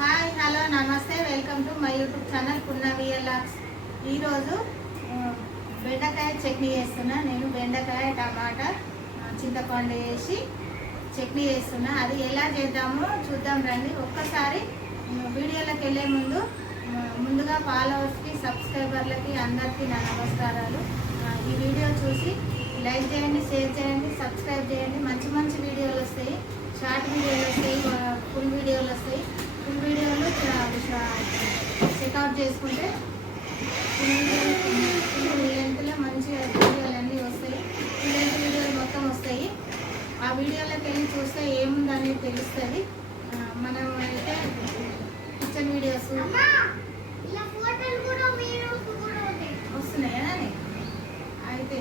Hi hello namaste welcome to my YouTube channel Punnavi vlogs. ఈరోజు బెండకాయ చట్నీ చేస్తున్నా. నేను బెండకాయ టమాటా చింతపండు వేసి చట్నీ చేస్తున్నా. అది ఎలా చేద్దామో చూద్దాం రండి. ఒక్కసారి వీడియోలోకి వెళ్ళే ముందుగా ఫాలోవర్స్కి సబ్స్క్రైబర్లకి అందరికీ నా నమస్కారాలు. ఈ వీడియో చూసి లైక్ చేయండి, షేర్ చేయండి, సబ్స్క్రైబ్ చేయండి. మంచి మంచి వీడియోలు వస్తాయి, షార్ట్ వీడియోలు వస్తాయి, ఫుల్ వీడియోలు వస్తాయి. ఫుల్ వీడియోలు చెక్అవుట్ చేసుకుంటే ఫుల్ లెంత్లో మంచి వీడియోలు అన్నీ వస్తాయి. ఫుల్ లెంత్ వీడియోలు మొత్తం వస్తాయి. ఆ వీడియోలోకి వెళ్ళి చూస్తే ఏముందనేది తెలుస్తుంది. మనం అయితే కిచెన్ వీడియోస్ వస్తున్నాయి కదా. అయితే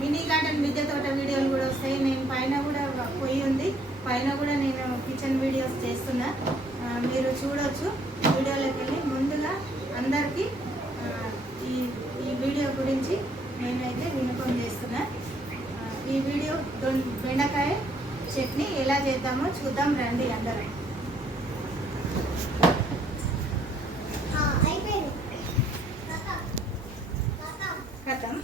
మినీ గార్డెన్ మిద్దె తోట వీడియోలు కూడా వస్తాయి. నేను పైన కూడా పొయ్యి ఉంది, పైన కూడా నేను కిచెన్ వీడియోస్ చేస్తున్నా. మీరు చూడవచ్చు. వీడియోలోకి వెళ్ళి ముందుగా అందరికీ ఈ వీడియో గురించి నేనైతే వినపం చేస్తున్నా. ఈ వీడియో బెండకాయ చట్నీ ఎలా చేద్దామో చూద్దాం రండి అందరం. కథం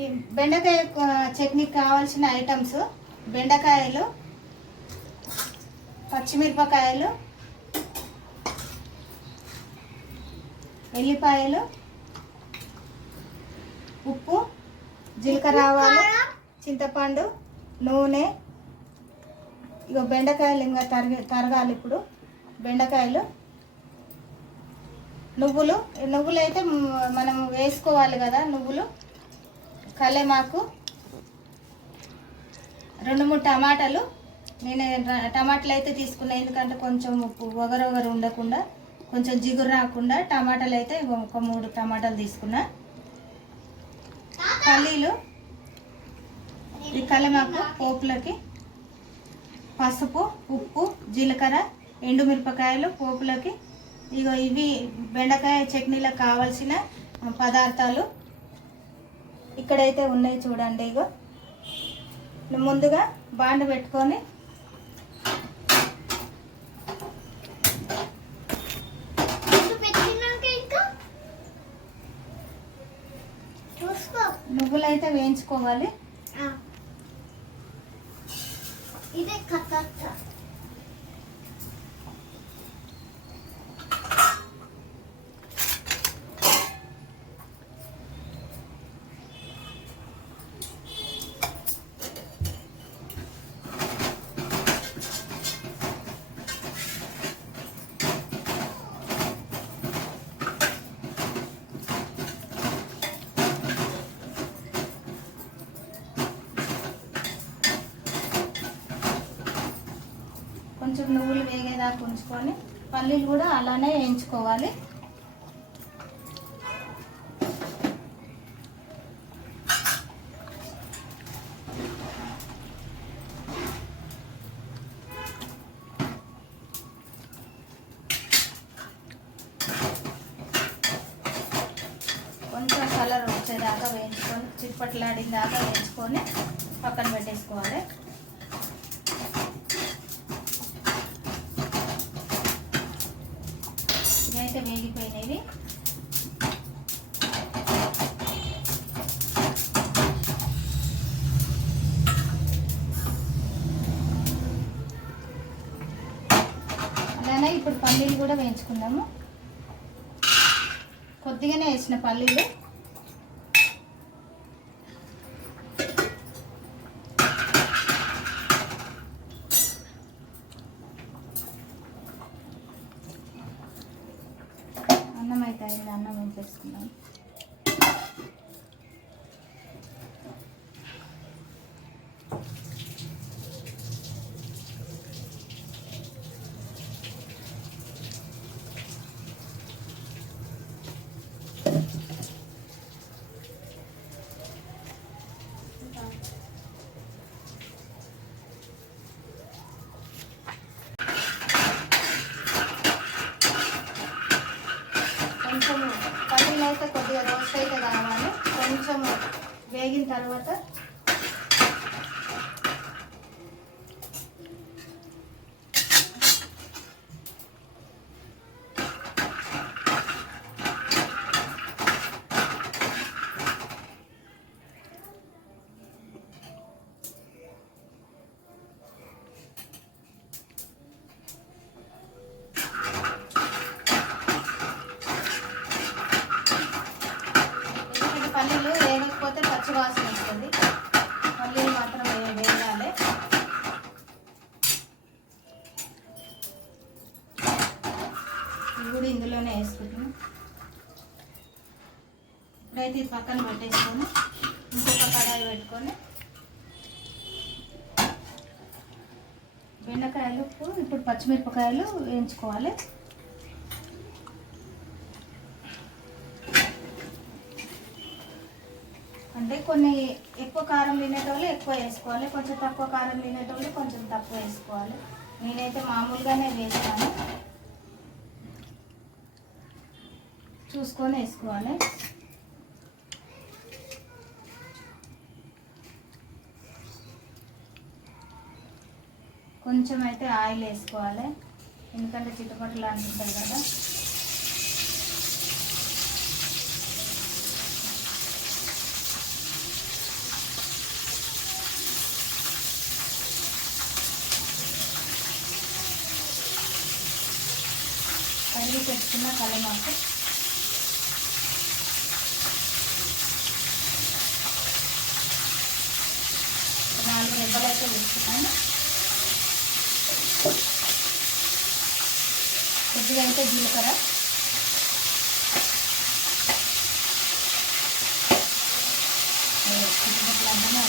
ఈ బెండకాయ చట్నీకి కావాల్సిన ఐటమ్స్: బెండకాయలు, పచ్చిమిరపకాయలు, ఎల్లిపాయలు, ఉప్పు, జీలకర్ర ఆవాలు, చింతపండు, నూనె. ఇక బెండకాయలు ఇంకా తరగాలి. ఇప్పుడు బెండకాయలు, నువ్వులు అయితే మనం వేసుకోవాలి కదా. నువ్వులు, కల్లెమాకు, 2-3 టమాటాలు. నేను టమాటాలు అయితే తీసుకున్నా, ఎందుకంటే కొంచెం ఒగరొగరు ఉండకుండా, కొంచెం జిగురు రాకుండా. టమాటాలు అయితే ఒక 3 టమాటాలు తీసుకున్నా. పల్లీలు, ఈ కల్లెమాకు పోపులకి, పసుపు, ఉప్పు, జీలకర్ర, ఎండుమిరపకాయలు పోపులకి. ఇగో ఇవి బెండకాయ చట్నీలకు కావాల్సిన పదార్థాలు ఇక్కడైతే ఉన్నాయి చూడండి. ఇగో ముందుగా బాండ పెట్టుకొని నువ్వులు అయితే వేయించుకోవాలి. ఇదే కథ. కొంచెం నువ్వులు వేగేదాకా ఉంచుకొని పల్లీలు కూడా అలానే వేయించుకోవాలి. కొంచెం కలర్ వచ్చేదాకా వేయించుకొని, చిప్పట్లాడిన దాకా వేయించుకొని పక్కన పెట్టేసుకోవాలి. ఇవైతే వేగిపోయినవి. అలానే ఇప్పుడు పల్లీలు కూడా వేయించుకుందాము. కొద్దిగానే వేసిన పల్లీలు. అన్నం అయితే అయింది, అన్నం వేసేసుకున్నాను. అయితే కొద్దిగా రోస్ట్ అయితే కావాలి. కొంచెం వేగిన తర్వాత పల్లీలు వేయకపోతే పచ్చి వాసన వస్తుంది. పల్లీలు మాత్రం వేయాలి. ఇవి కూడా ఇందులోనే వేసుకుంటాం. ఇప్పుడైతే ఇది పక్కన పెట్టేసుకొని ఇంకొక కడాయి పెట్టుకొని బెండకాయలు ఇప్పుడు పచ్చిమిరపకాయలు వేయించుకోవాలి. అంటే కొన్ని ఎక్కువ కారం తినేటోళ్ళు ఎక్కువ వేసుకోవాలి, కొంచెం తక్కువ కారం తినేటోళ్ళు కొంచెం తక్కువ వేసుకోవాలి. నేనైతే మామూలుగానే వేస్తాను, చూసుకొని వేసుకోవాలి. కొంచెం అయితే ఆయిల్ వేసుకోవాలి, ఎందుకంటే చిట్టుపట్లు అంటుంటుంది కదా. కడిగి పెట్టుకున్న కలమాకు, నాలుగు రెబ్బలు అయితే వేసుకున్నాను. కొద్దిగా అయితే జీలకర్ర, చుట్టుపక్కల అంటేనే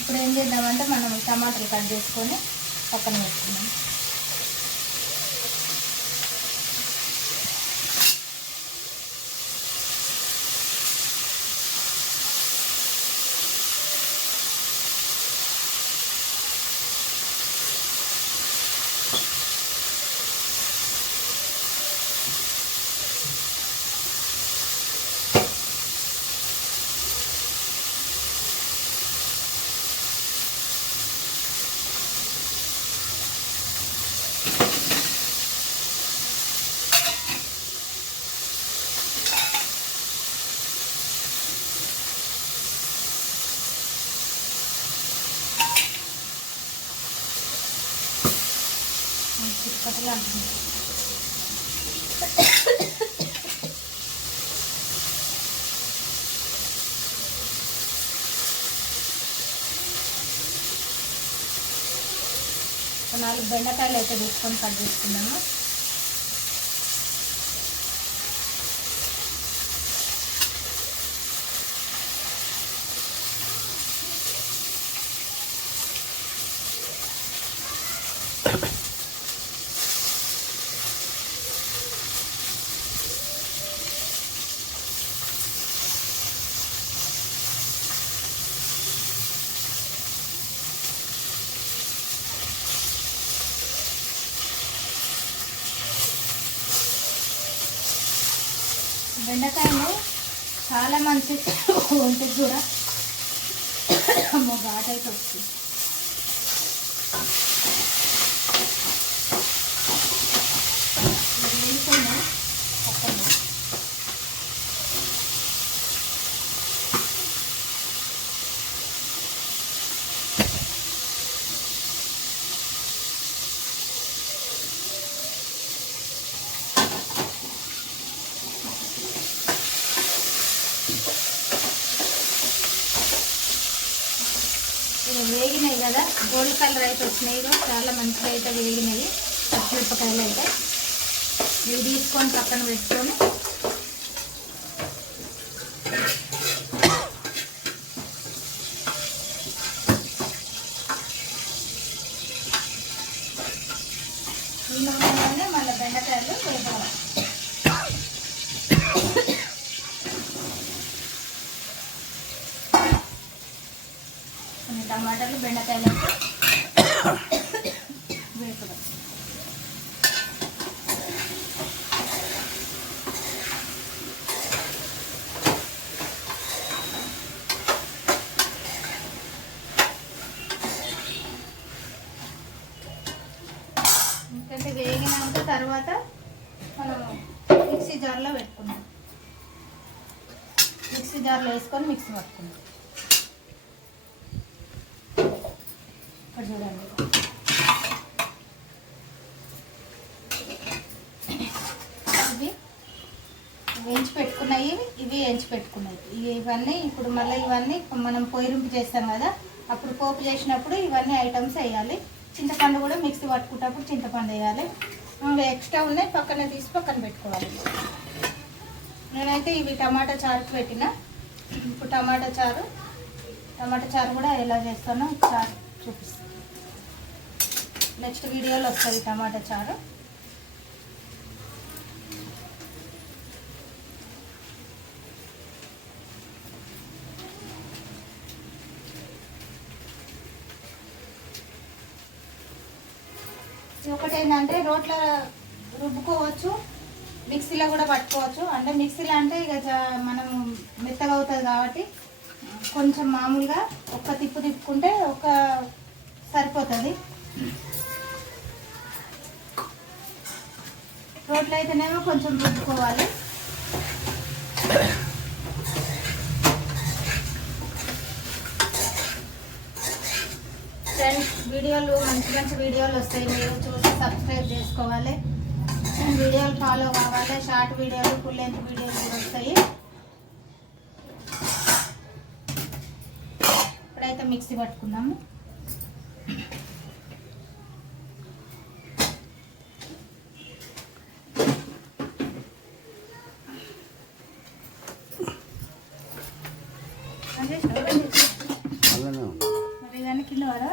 ఇప్పుడు ఏం చేద్దామంటే మనం టమాటాలు కట్ చేసుకొని పక్కన పెట్టుకున్నాం. చిట్టుపక్కల అంటుంది. నాలుగు బెండకాయలు అయితే తీసుకొని కట్ చేసుకున్నాము. బెండకాయలు చాలా మంచిది ఒంటికి కూడా. ఘాట్ అయితే వస్తుంది. ఇవి వేగినాయి కదా, గోల్డ్ కలర్ అయితే వచ్చినాయి. చాలా మంచిగా అయితే వేగినాయి పచ్చిమిరపకాయలు అయితే. ఇవి తీసుకొని పక్కన పెట్టుకొని ఈ నూనెలోనే మళ్ళీ బెండకాయలు వేసుకోవాలి. కొన్ని టమాటాలు బెండకాయలు వేసుకోవాలి. ఎందుకంటే వేగినాక తర్వాత మనము మిక్సీ జార్లో పెట్టుకున్నాం. మిక్సీ జార్లో వేసుకొని మిక్సీ పట్టుకున్నాం. ఇక్కడ చూడండి, ఇవి వేయించి పెట్టుకున్నాయి, ఇవి వేయించి పెట్టుకున్నాయి. ఇవన్నీ ఇప్పుడు మళ్ళీ ఇవన్నీ మనం పొయ్యింపు చేస్తాం కదా, అప్పుడు పోపు చేసినప్పుడు ఇవన్నీ ఐటమ్స్ వేయాలి. చింతపండు కూడా మిక్సీ పట్టుకున్నప్పుడు చింతపండు వేయాలి. ఎక్స్ట్రా ఉన్నాయి పక్కన తీసి పక్కన పెట్టుకోవాలి. నేనైతే ఇవి టమాటా చారుకి పెట్టిన. ఇప్పుడు టమాటా చారు కూడా ఎలా చేస్తానో చారు చూపిస్తాను. నెక్స్ట్ వీడియోలో వస్తుంది టమాటా చారు. ఒకటి ఏంటంటే రోట్లో రుబ్బుకోవచ్చు, మిక్సీలో కూడా పట్టుకోవచ్చు. అంటే మిక్సీలో అంటే ఇక మనం మెత్తగా అవుతుంది కాబట్టి కొంచెం మామూలుగా ఒక్క తిప్పు తిప్పుకుంటే సరిపోతుంది. రోట్లో అయితేనేమో కొంచెం రుబ్బుకోవాలి. ఫ్రెండ్స్, వీడియోలు మంచి వీడియోలు వస్తాయి, మీరు చూసి సబ్స్క్రైబ్ చేసుకోవాలి. వీడియోలు ఫాలో కావాలి. షార్ట్ వీడియోలు, ఫుల్ లెంత్ వీడియోలు కూడా వస్తాయి. ఇప్పుడైతే మిక్సీ పట్టుకుందాము. మరి దాన్ని కిలో వరా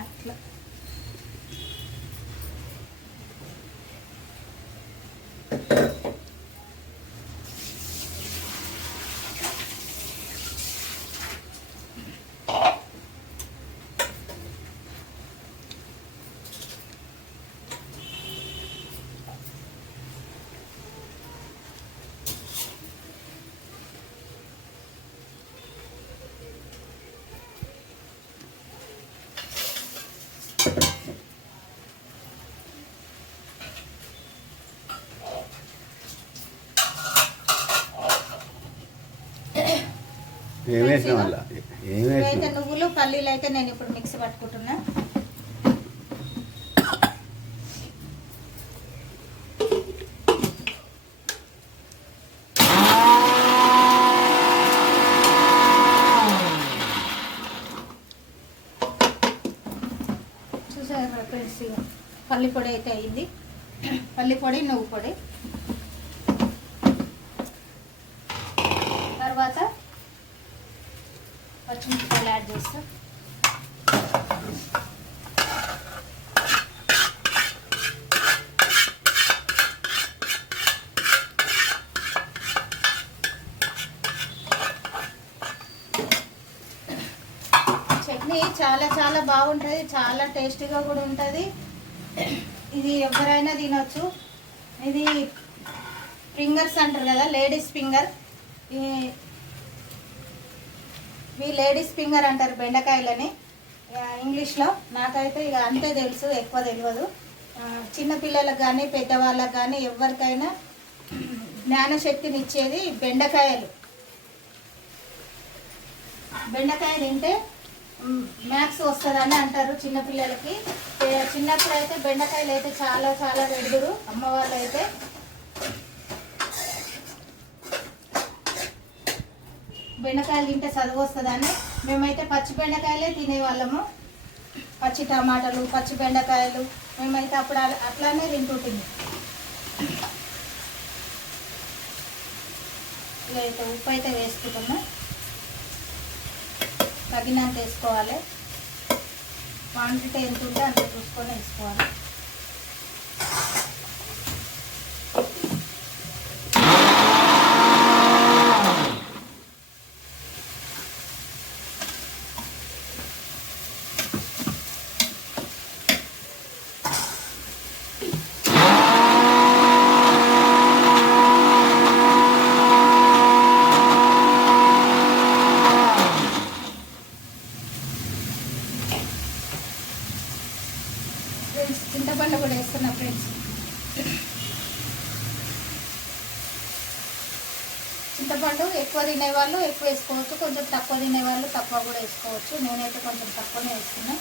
అట్లా ఇవైతే నువ్వులు పల్లీలు అయితే నేను ఇప్పుడు మిక్సీ పట్టుకుంటున్నా. చూసారా ఫ్రెండ్స్, పల్లి పొడి అయితే అయింది. పల్లి పొడి, నువ్వు పొడి. తర్వాత పచ్చిమిరపకాయలు యాడ్ చేస్తాం. చట్నీ చాలా బాగుంటుంది, చాలా టేస్టీగా కూడా ఉంటుంది. ఇది ఎవరైనా తినొచ్చు. ఇది ఫింగర్స్ అంటారు కదా, లేడీస్ ఫింగర్. ఇవి లేడీస్ ఫింగర్ అంటారు బెండకాయలని ఇంగ్లీష్లో. నాకైతే ఇక అంతే తెలుసు, ఎక్కువ తెలియదు. చిన్నపిల్లలకు కానీ పెద్దవాళ్ళకు కానీ ఎవరికైనా జ్ఞానశక్తిని ఇచ్చేది బెండకాయలు. బెండకాయ తింటే మ్యాథ్స్ వస్తుందని అంటారు చిన్నపిల్లలకి. చిన్నప్పుడు అయితే బెండకాయలు అయితే చాలా పెడుదురు అమ్మ వాళ్ళు అయితే. బెండకాయలు తింటే చదువు వస్తుందని మేమైతే పచ్చి బెండకాయలే తినేవాళ్ళము. పచ్చి టమాటాలు, పచ్చి బెండకాయలు మేమైతే అప్పుడు అట్లానే తింటుంటుంది. ఇక ఉప్పు అయితే వేసుకుంటున్నా. తగినంత వేసుకోవాలి. క్వాంటిటీ ఎంత ఉంటే అంత చూసుకొని వేసుకోవాలి. చింతపండు కూడా వేస్తున్నా ఫ్రెండ్స్. చింతపండు ఎక్కువ తినేవాళ్ళు ఎక్కువ వేసుకోవచ్చు, కొంచెం తక్కువ తినేవాళ్ళు తక్కువ కూడా వేసుకోవచ్చు. నేనైతే కొంచెం తక్కువనే వేస్తున్నా.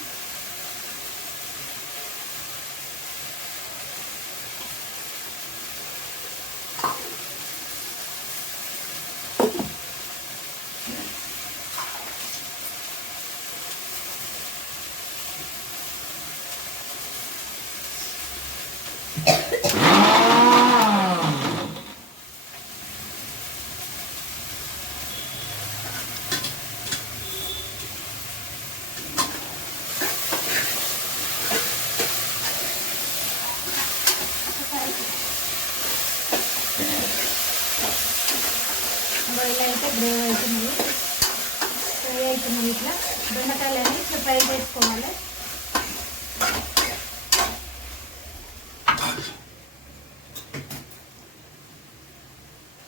ఇలా అయితే గ్రేవ్ అవుతుంది, ఫ్రై అవుతుంది. ఇట్లా బెండకాయలని ఇట్లా ఫ్రై చేసుకోవాలి.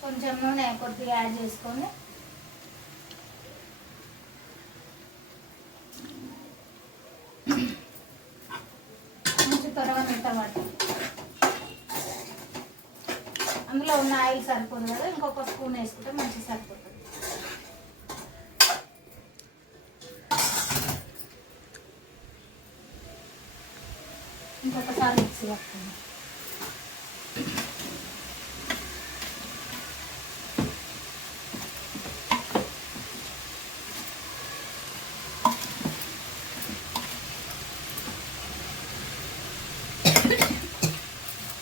కొంచెం నూనె కొద్దిగా యాడ్ చేసుకొని మంచి త్వరగా మెత్తబట్టాలి. అందులో ఉన్న ఆయిల్ సరిపోదు కదా, ఇంకొక స్పూన్ వేసుకుంటే మంచిగా సరిపోతుంది. ఇంకొకసారి మిక్సీ పట్టుకుందాం.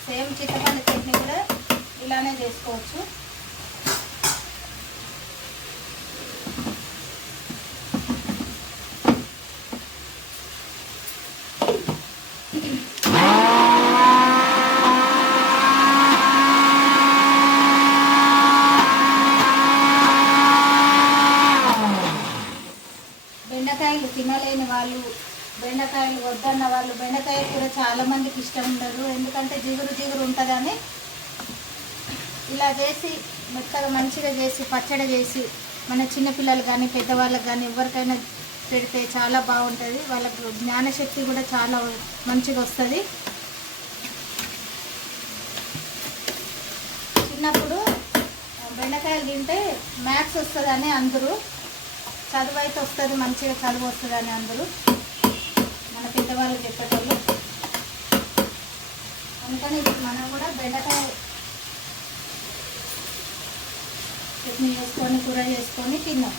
సేమ్ చింతపండు చట్నీ కూడా ఇలానే చేసుకోవచ్చు. బెండకాయలు తినలేని వాళ్ళు, బెండకాయలు వద్దన్న వాళ్ళు, బెండకాయలు కూడా చాలా మందికి ఇష్టం ఉండదు, ఎందుకంటే జిగురు జిగురు ఉంటుందని ఇలా చేసి మెత్తగా మంచిగా చేసి పచ్చడి చేసి మన చిన్నపిల్లలు కానీ పెద్దవాళ్ళకి కానీ ఎవరికైనా పెడితే చాలా బాగుంటుంది. వాళ్ళకు జ్ఞానశక్తి కూడా చాలా మంచిగా వస్తుంది. చిన్నప్పుడు బెండకాయలు తింటే మ్యాథ్స్ వస్తుందని అందరూ, చదువు అయితే వస్తుంది, మంచిగా చదువు వస్తుందని అందరూ మన పెద్దవాళ్ళు చెప్పేటోళ్ళు. అందుకని మనం కూడా బెండకాయ చట్నీ చేసుకొని కూర చేసుకొని తిన్నాం.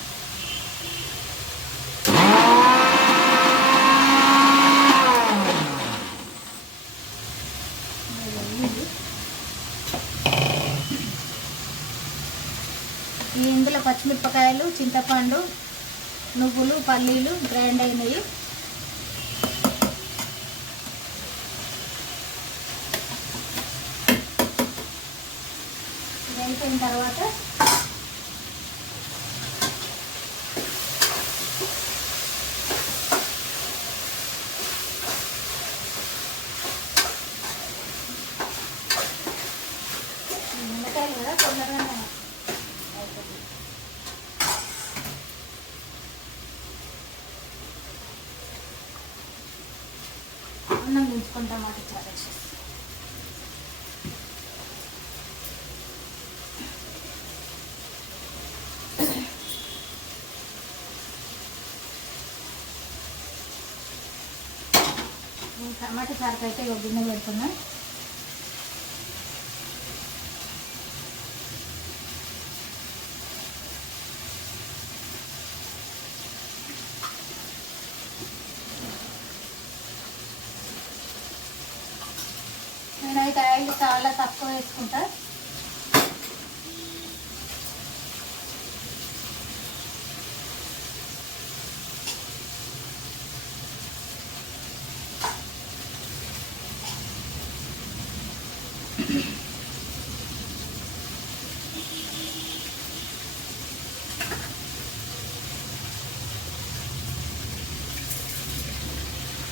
ఇందులో పచ్చిమిరపకాయలు, చింతపండు, నువ్వులు, పల్లీలు గ్రైండ్ అయినవి. ఇది అయిపోయిన తర్వాత బెండకాయలు కూడా తొందరగా అయిపోతుంది. అన్నం దించుకుంటాం అది చాలా టమాటా చారుకు అయితే ఒక గిన్నె పెడుతున్నాం. నేనైతే ఆయిల్ చాలా తక్కువ వేసుకుంటా.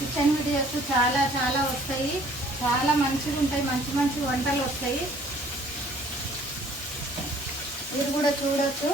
కిచెన్ వీడియోస్ చాలా చాలా వస్తాయి, చాలా మంచిగా ఉంటాయి, మంచి మంచి వంటలు వస్తాయి. మీరు కూడా చూడొచ్చు.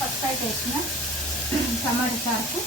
పసుపు వేసిన టమాటా చాకు,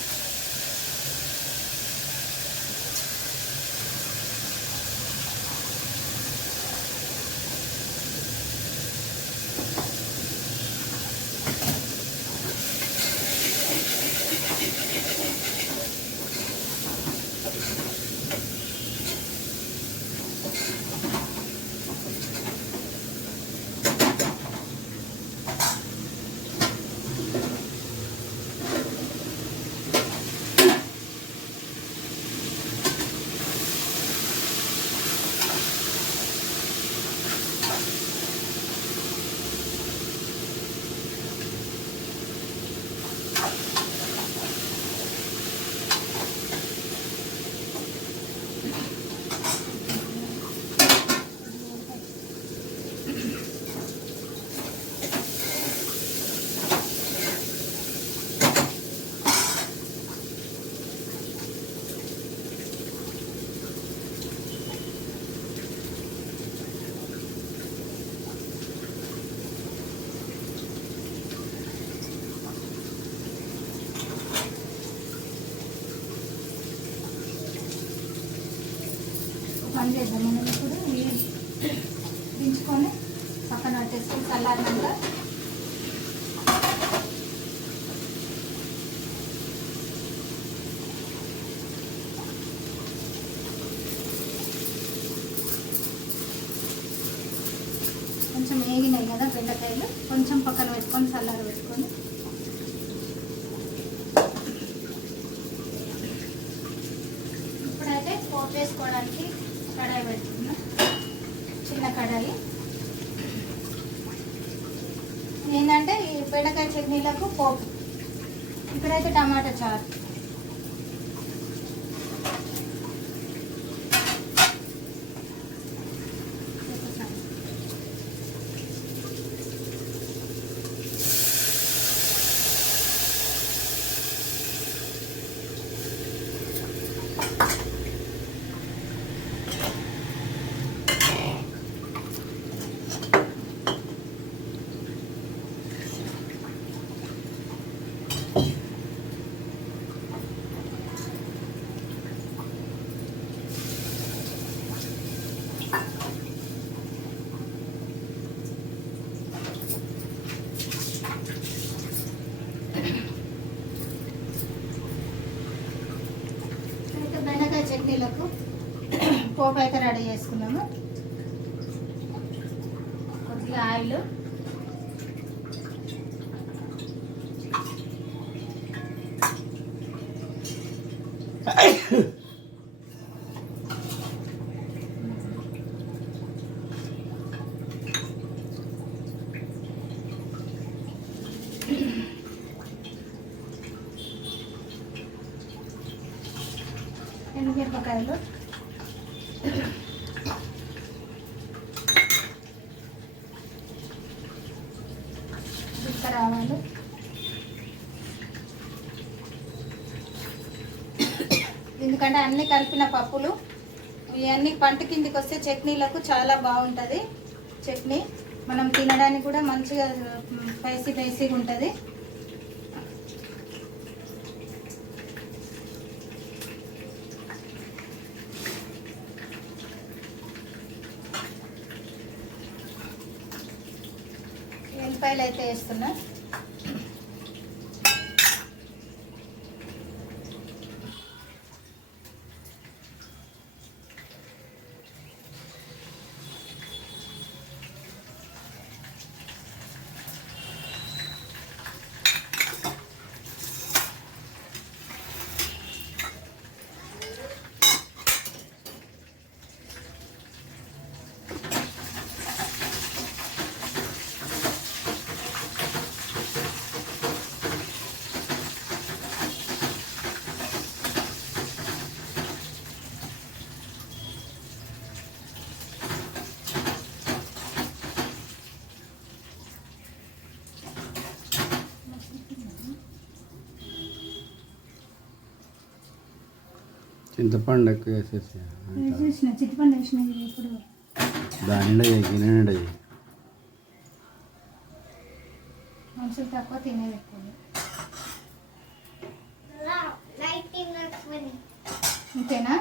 పని చేద్దాం. మనం ఇప్పుడు దించుకొని పక్కన పెట్టేసుకొని చల్లారినాక కొంచెం వేగినాయి కదా బెండకాయలు, కొంచెం పక్కన పెట్టుకొని చల్లారి పెట్టుకొని ఇప్పుడైతే పోపు వేసుకోవడానికి కడాయి పెట్టుకున్నా. చిన్న కడాయి ఏంటంటే ఈ బెండకాయ చట్నీలకు పోపు. ఇప్పుడైతే టమాటా చారు, బెండకాయ చట్నీలకు పోపు అయితే రెడీ చేసుకున్నాము. కొద్దిగా ఆయిల్, ఎండుమిరపకాయలు, జీలకర్ర, ఆవాలు, ఎందుకంటే అన్ని కలిపిన పప్పులు ఇవన్నీ పంట కిందికి వస్తే చట్నీలకు చాలా బాగుంటుంది. చట్నీ మనం తినడానికి కూడా మంచిగా స్పైసీగా ఉంటుంది. ఎల్లిపాయలు అయితే వేస్తున్నా. చింతపండు ఎక్కువ వేసేసి చింతపండు వేసిన ఇప్పుడు దానిలో గిన్నె మనుషులు తక్కువ తినేది ఎక్కువ. ఇంతేనా?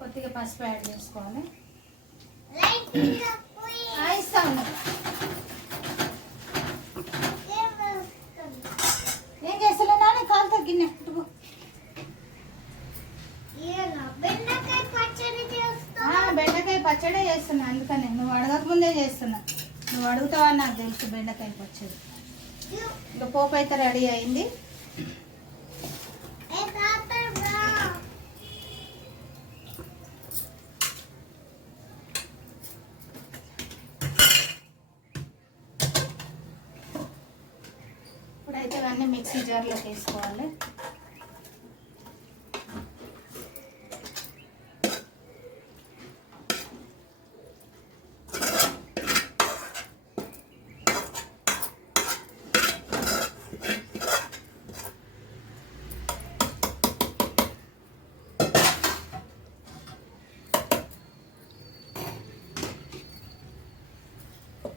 కొద్దిగా పసుపు యాడ్ చేసుకోవాలి. ఇస్తాను. ఏం చేస్తలేనా? కాలు తగ్గిన బెండకాయ పచ్చడే చేస్తున్నా. అందుకనే నువ్వు అడగక ముందే చేస్తున్నా. నువ్వు అడుగుతావని నాకు తెలుసు. బెండకాయ పచ్చడి ఇంకా పోపు అయితే రెడీ అయింది. ఇప్పుడైతే ఇవన్నీ మిక్సీ జార్లోకి వేసుకోవాలి.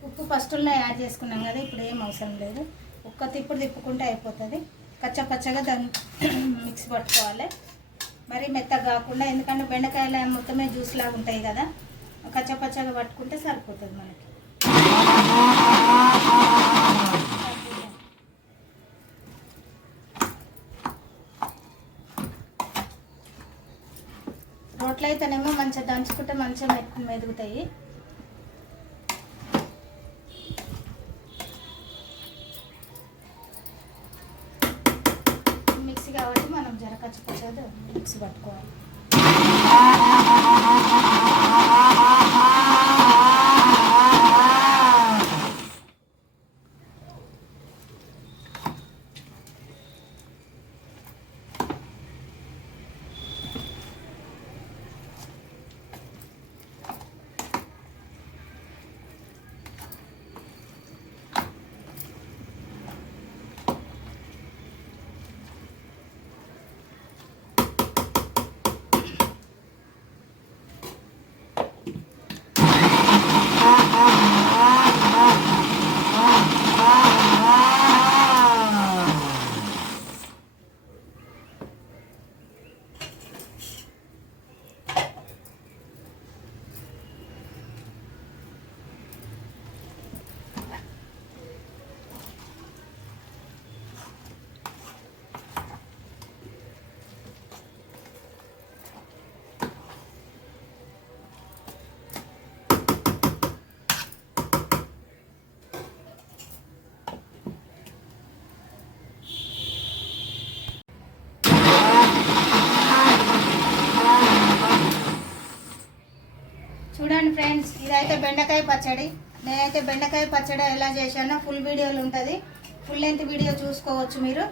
ఉప్పు ఫస్ట్లో యాడ్ చేసుకున్నాం కదా, ఇప్పుడు ఏం అవసరం లేదు. ఒక్క తిప్పుడు తిప్పుకుంటే అయిపోతుంది. కచ్చపచ్చగా దాన్ని మిక్స్ పట్టుకోవాలి. మరి మెత్తగా కాకుండా, ఎందుకంటే బెండకాయలు మొత్తమే జ్యూస్ లాగా ఉంటాయి కదా, కచ్చపచ్చగా పట్టుకుంటే సరిపోతుంది మనకి. రోట్లు అయితేనేమో మంచిగా దంచుకుంటే మంచిగా మెదుగుతాయి. మిక్సీ కాబట్టి మనం జర కచ్చపచ్చగా మిక్సీ పట్టుకోవాలి. చూడండి ఫ్రెండ్స్, ఇదైతే బెండకాయ పచ్చడి. నేనైతే బెండకాయ పచ్చడి ఎలా చేశానో ఫుల్ వీడియోలు ఉంటుంది. ఫుల్ లెంత్ వీడియో చూసుకోవచ్చు మీరు.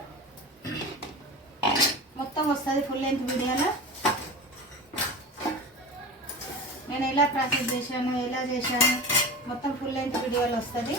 మొత్తం వస్తుంది ఫుల్ లెంత్ వీడియోలో. నేను ఎలా ప్రాసెస్ చేశాను, ఎలా చేశాను మొత్తం ఫుల్ లెంత్ వీడియోలో వస్తుంది.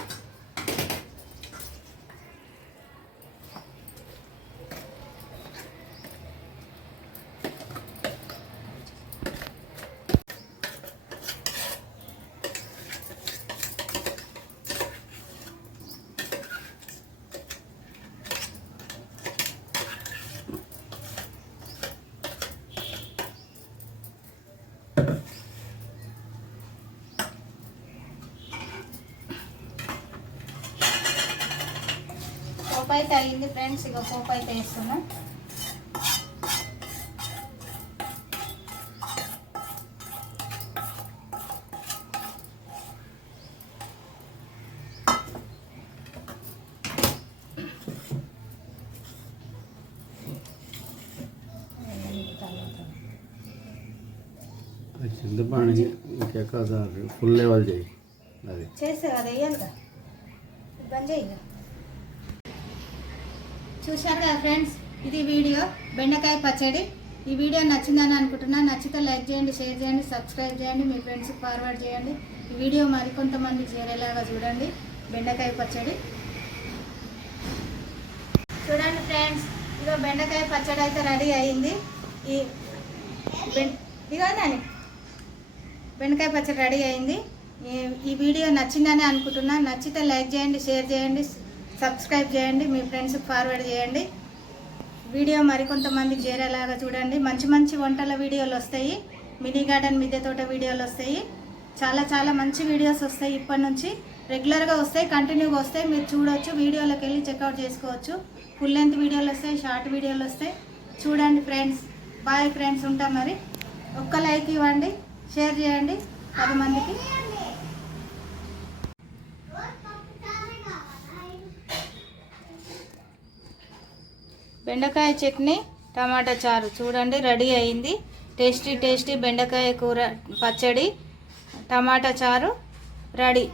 పోపు అయితే అయింది ఫ్రెండ్స్. ఇక పోపు అయితే వేస్తున్నాం. చింతపండు ఇంకెక్కడ ఫుల్ లెవెల్ చేయి. అది చేస్తే అది వేయాలి కదా, బంద్ చేయి. చూశారు కదా ఫ్రెండ్స్, ఇది వీడియో బెండకాయ పచ్చడి. ఈ వీడియో నచ్చిందని అనుకుంటున్నా. నచ్చితే లైక్ చేయండి, షేర్ చేయండి, సబ్స్క్రైబ్ చేయండి, మీ ఫ్రెండ్స్కి ఫార్వర్డ్ చేయండి. ఈ వీడియో మరికొంతమందికి చేరేలాగా చూడండి. బెండకాయ పచ్చడి చూడండి ఫ్రెండ్స్. ఇదిగో బెండకాయ పచ్చడి అయితే రెడీ అయింది. ఇదిగోండి, బెండకాయ పచ్చడి రెడీ అయింది. ఈ వీడియో నచ్చిందని అనుకుంటున్నా. నచ్చితే లైక్ చేయండి, షేర్ చేయండి, సబ్స్క్రైబ్ చేయండి, మీ ఫ్రెండ్స్కి ఫార్వర్డ్ చేయండి. వీడియో మరికొంతమందికి చేరేలాగా చూడండి. మంచి మంచి వంటల వీడియోలు వస్తాయి. మినీ గార్డెన్ మిద్దె తోట వీడియోలు వస్తాయి. చాలా చాలా మంచి వీడియోస్ వస్తాయి. ఇప్పటి నుంచి రెగ్యులర్గా వస్తాయి, కంటిన్యూగా వస్తాయి. మీరు చూడవచ్చు, వీడియోలోకి వెళ్ళి చెక్అవుట్ చేసుకోవచ్చు. ఫుల్ లెంత్ వీడియోలు వస్తాయి, షార్ట్ వీడియోలు వస్తాయి. చూడండి ఫ్రెండ్స్. బాయ్ ఫ్రెండ్స్, ఉంటాం మరి. ఒక్క లైక్ ఇవ్వండి, షేర్ చేయండి 10 మందికి. బెండకాయ చట్నీ, టమాటా చారు చూడండి రెడీ అయింది. టేస్టీ టేస్టీ బెండకాయ కూర పచ్చడి, టమాటా చారు రెడీ.